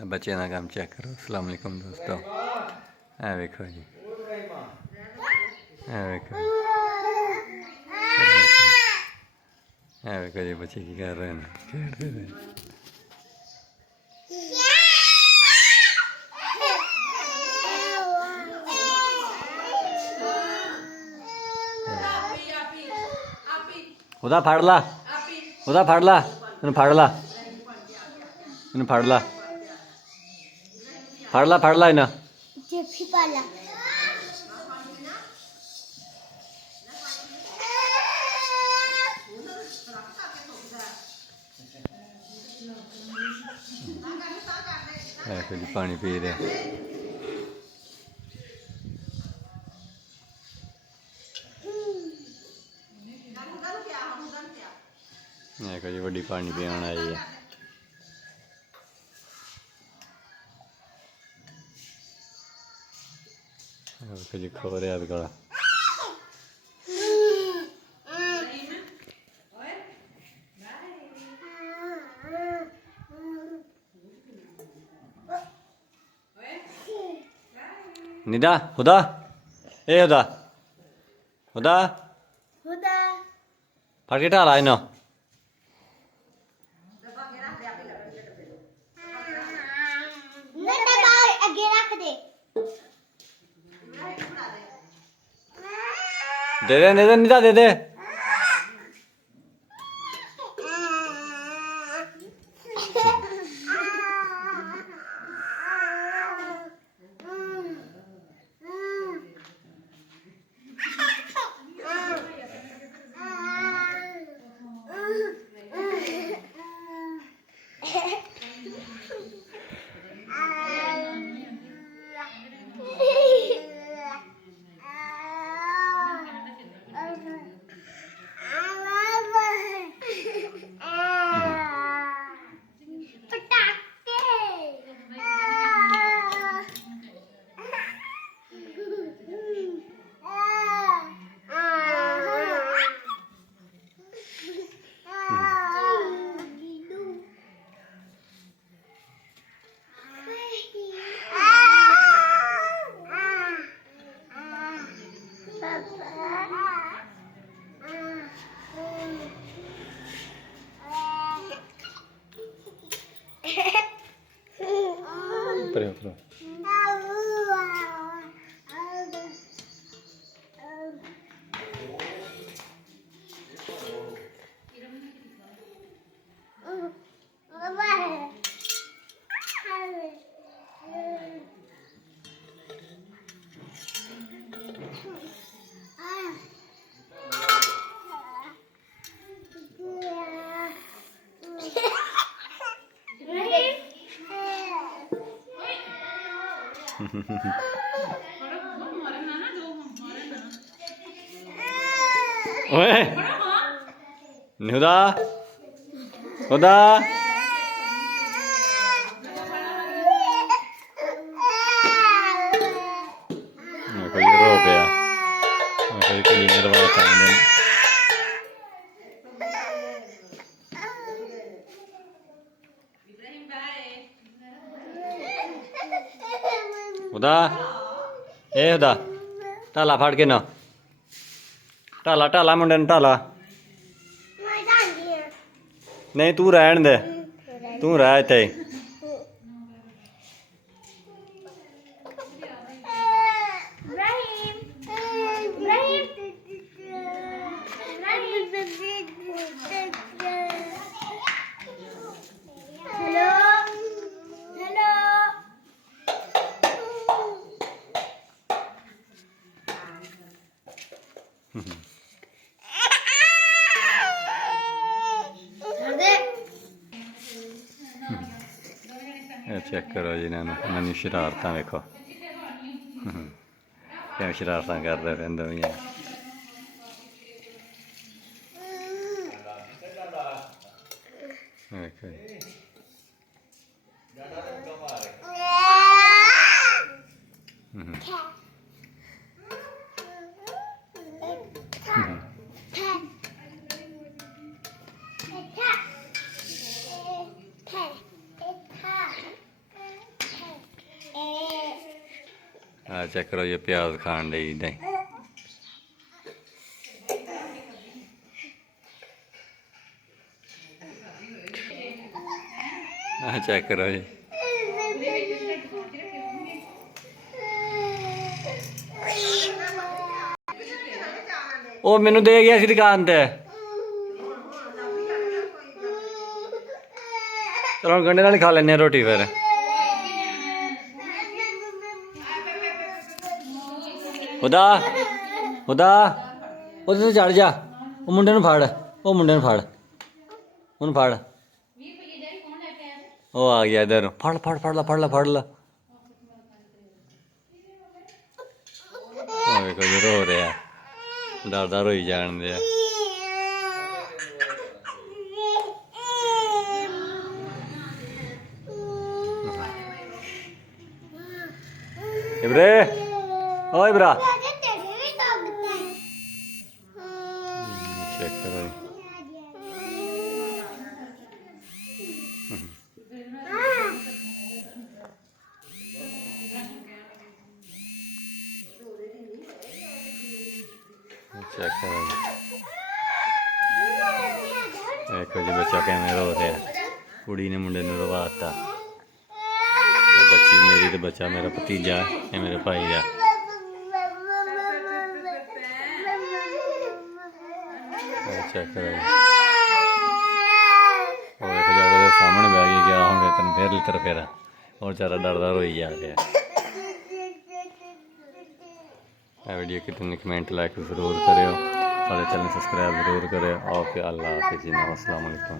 बच्चे का काम चेक करो। अस्सलाम वालेकुम दोस्तों, है देखो जी, है देखो, है देखो जी बच्चे की कर रहे हैं, खेल रहे हैं। उदा फाड़ ला, उदा फाड़ ला, इन्हें फाड़ ला, इन्हें फाड़ ला, फाड़ ला, फाड़ ला इन्हें। देखो जी पानी पी रहे। देखो जी बड़ी पानी पीने आई है। देखो जी खो रहा है गला। निदा हुदा, ए हुदा, हुदा, हुदा, फट के ढाला इन्हों। दे दे, दे दे, निदा दे दे। परे उतरो। ओए हुदा, हुदा, कोई रो गया, कोई क्लीनर वाला काम नहीं। हुदा, ए हुदा, ढाला फाड़ के ना, ढाला ढाला मुंडे नूं ढाला। नहीं तू रहन दे, तू रह इत्थे। चेक करो जी इन्होंने शरारत वेखो क्यों शरारत करते रहते भी हैं। देखो चेक करो ये प्याज खान डई इदां ही। चेक करो जी। वो मैनू दे गया सी दुकान ते। चलो हम गंढे नाल खा लेने रोटी फिर। हुदा हुदा उधर से चढ़ जा। वो मुंडे नूं फड़, वो मुंडे नूं फड़, उन्हें फड़। वो आ गया इधर। फड़ फड़ फड़ ला फड़ ला फड़ ला। देखो जी रो रहे हैं, डर डर होई जान दे। इब्रे ओ इब्रा चेक करो। चेक करो देखो जी बच्चा कैमें रो रहा है। कुड़ी ने मुंडे नूं रवाता। बच्ची मेरी तो बच्चा मेरा भतीजा है मेरे भाई का। चेक करो और देखो जाकर सामने बह गई गया हूँ तेन फिर लित्र फेरा और बेचारा डरदा रोई जा रहा है। वीडियो कितने कमेंट लाइक जरूर करो, चैनल सब्सक्राइब जरूर करें। ओके अल्लाह हाफिज़ जी, अस्सलाम वालेकुम।